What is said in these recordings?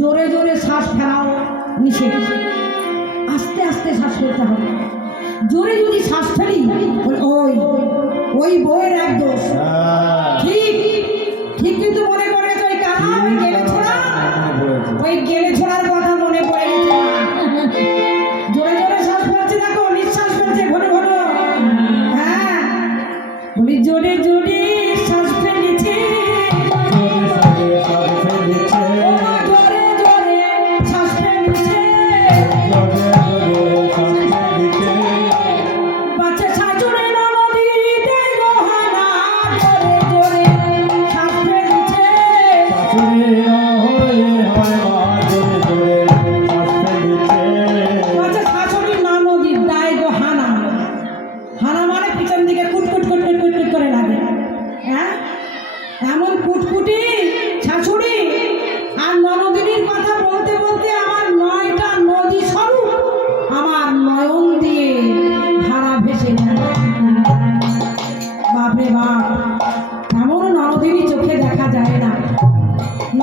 জোরে জোরে শ্বাস ফেলাও নিষেধ। আস্তে আস্তে শ্বাস ফেলতে হবে। জোরে যদি শ্বাস ফেলি ওই ওই বইয়ের এক দোষ। ঠিক ঠিক কিন্তু মনে করে ওই কারা ওই গেলে ছোড়া ওই গেলে ছোড়া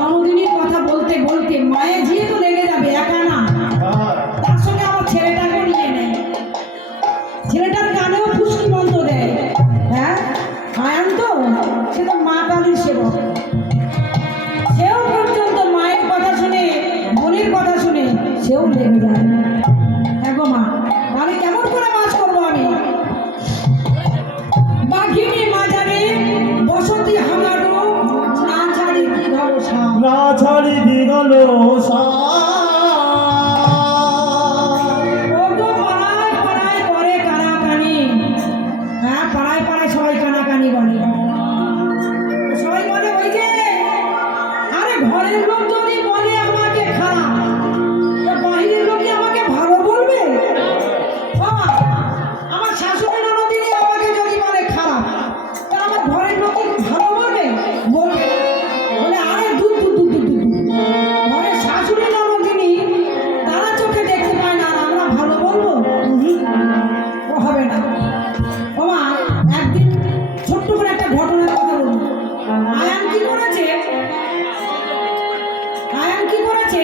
জন্মদিনের কথা বলতে বলতে মায়ের যেহেতু পাড়ায় পাড়ায় সবাই কানাকানি বলে। হচ্ছে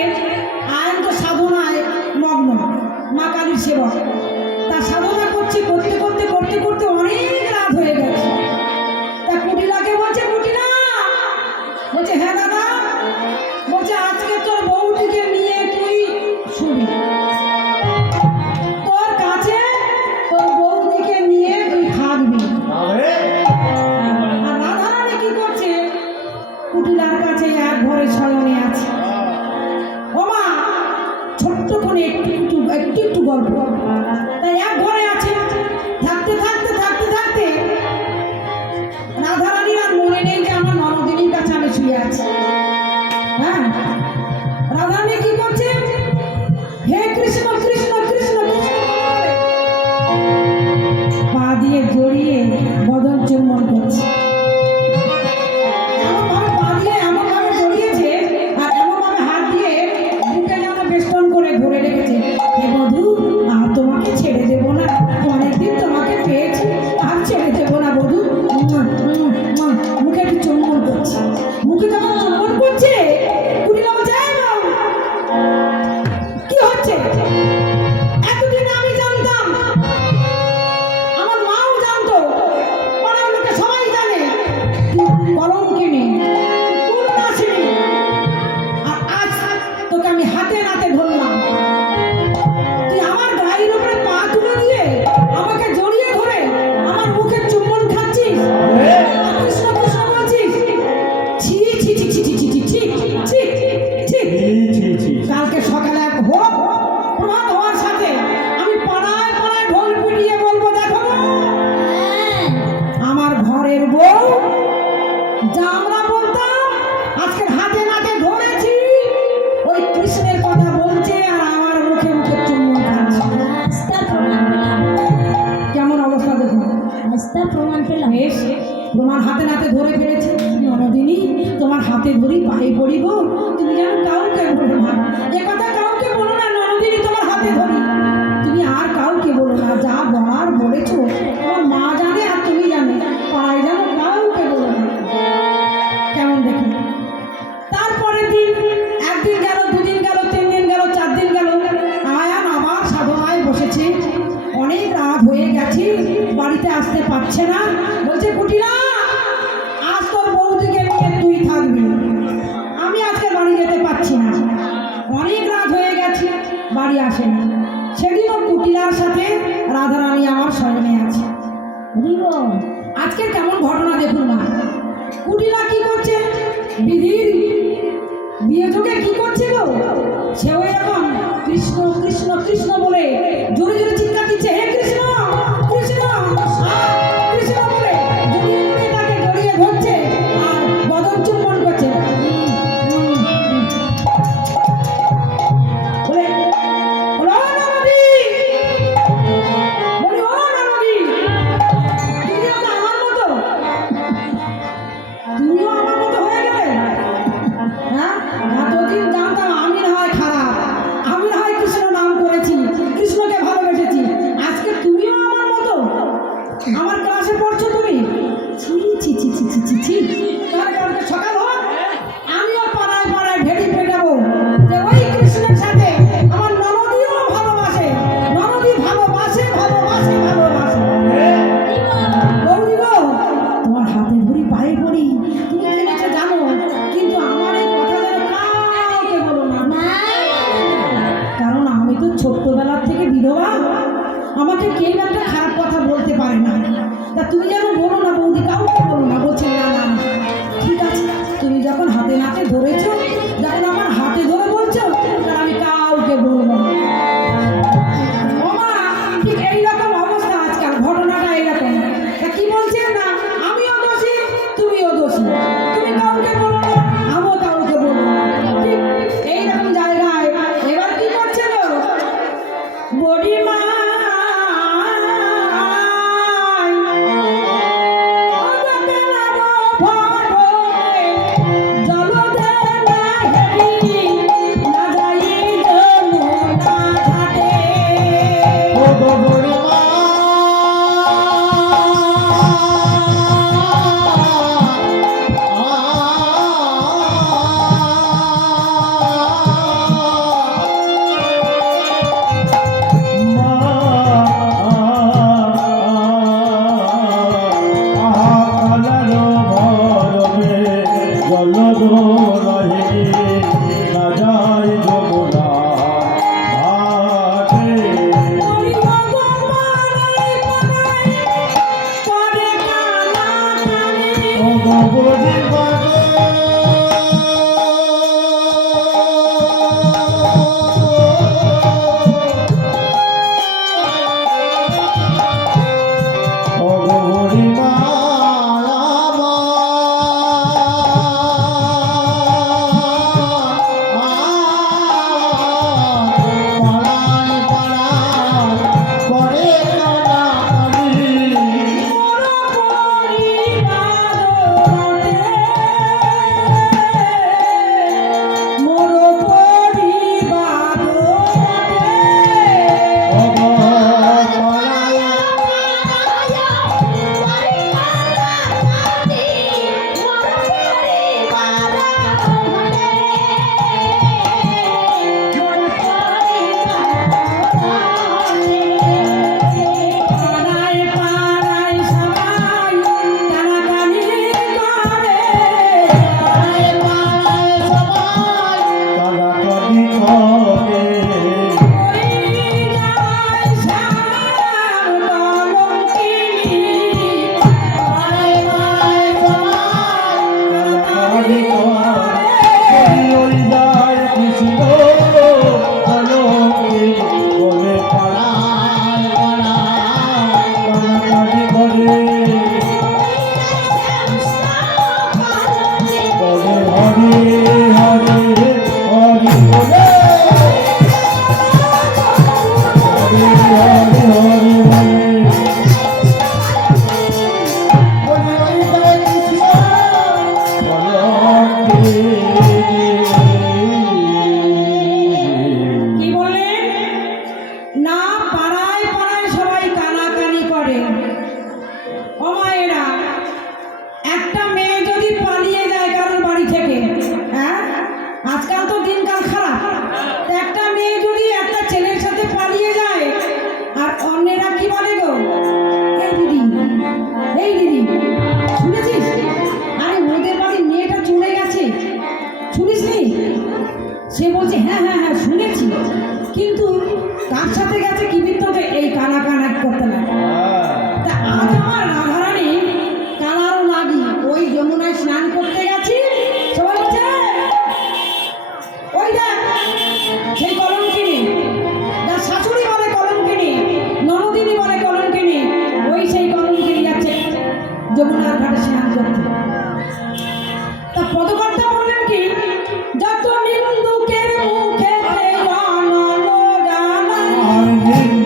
তো সাধনায় মগ্ন, মা কালীর সেবা। তা সাধনা করছে, করতে করতে করতে করতে অনেক রাত হয়ে গেছে। Yeah. যা আমরা বলতাম আজকের হাতে নাতে ধরেছি। ওই কৃষ্ণের কথা বলছে আর আমার মুখে মুখে চুম্বন কেমন অবস্থা দেখুন প্রমাণ পেলাম। তোমার হাতে ধরে ফেলেছে। ননদিনী তোমার হাতে ধরি পায়ে পড়িব। তুমি যেন কাউকে বলো না। সাধনায় বসেছি। অনেক রাত হয়ে গেছি বাড়িতে আসতে পারছে না। বলছে কুটিরা আমি আজকে বাড়ি যেতে পারছি না। অনেক রাত হয়ে গেছে বাড়ি কুটিলার সাথে রাধারানী আমার আছে। আজকের কেমন ঘটনা দেখুন না। কুটিলা কি করছে? বিধি রামকৃষ্ণ বলে?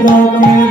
啊！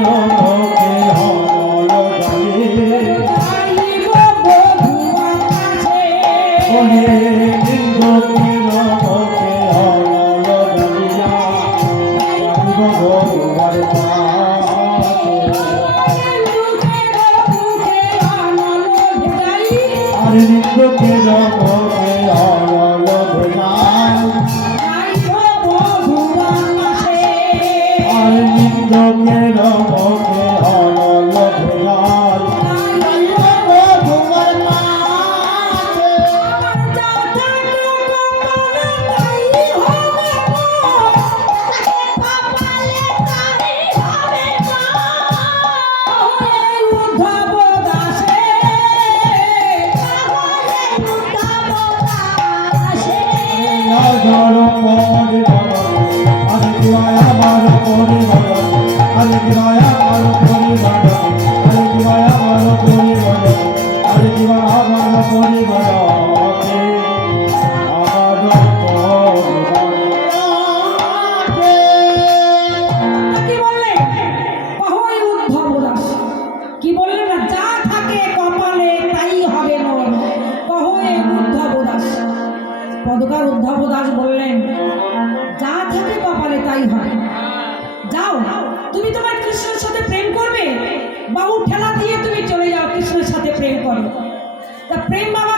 প্রেম বাবা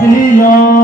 Dina.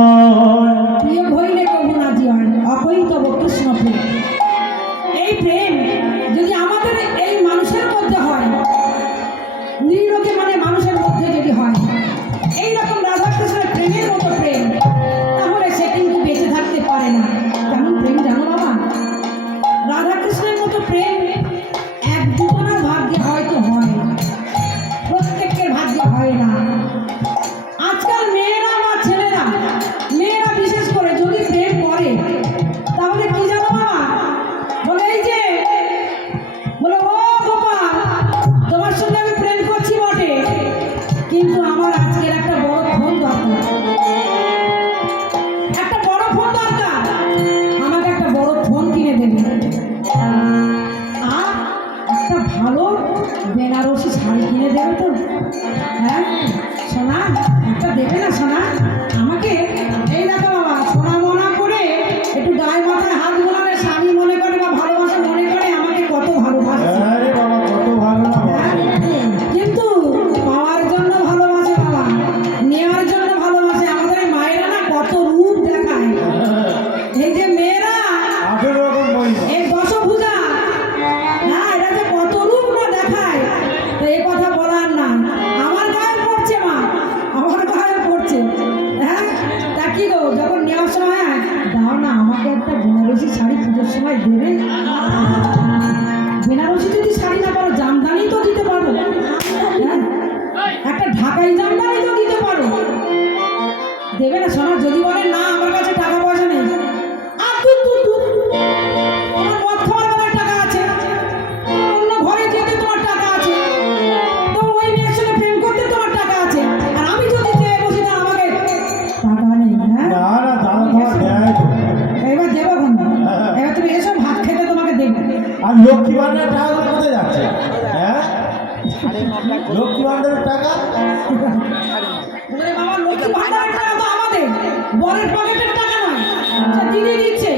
পকেটের টাকা নয়। আচ্ছা, দিদি দিচ্ছে।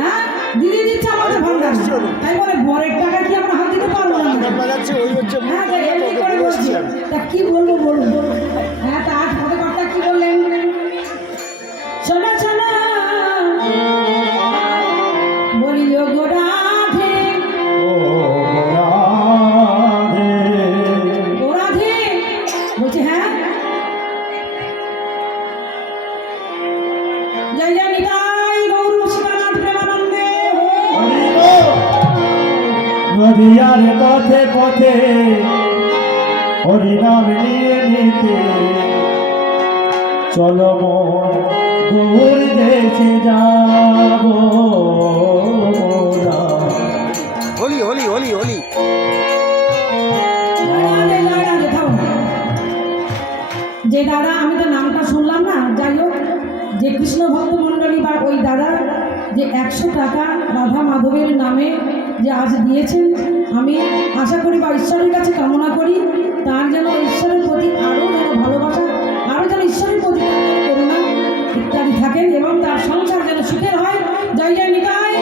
হ্যাঁ? দিদি দিচ্ছে আমাদের ভান্ডার তাই বলে বরের টাকা কি আমরা হাত দিতে পারব না? ওই হচ্ছে হ্যাঁ করে বলছি। তা কি বলব বলব হ্যাঁ? পথে হরিনাম নিয়ে নিতে। চলো দেশে যাব। হোলি হোলি হোলি হোলি। যে দাদা, আমি তো নামটা শুনলাম না, যাই হোক, যে কৃষ্ণ ভক্ত মণ্ডলী বা ওই দাদা যে একশো টাকা রাধা মাধবের নামে যে আজ দিয়েছেন আমি আশা করি বা ঈশ্বরের কাছে কামনা করি, তার যেন ঈশ্বরের প্রতি আরও যেন ভালোবাসা, আরও যেন ঈশ্বরের প্রতি করুণা ইত্যাদি থাকেন এবং তার সংসার যেন সুখের হয়। জয় জয়, নিতাই।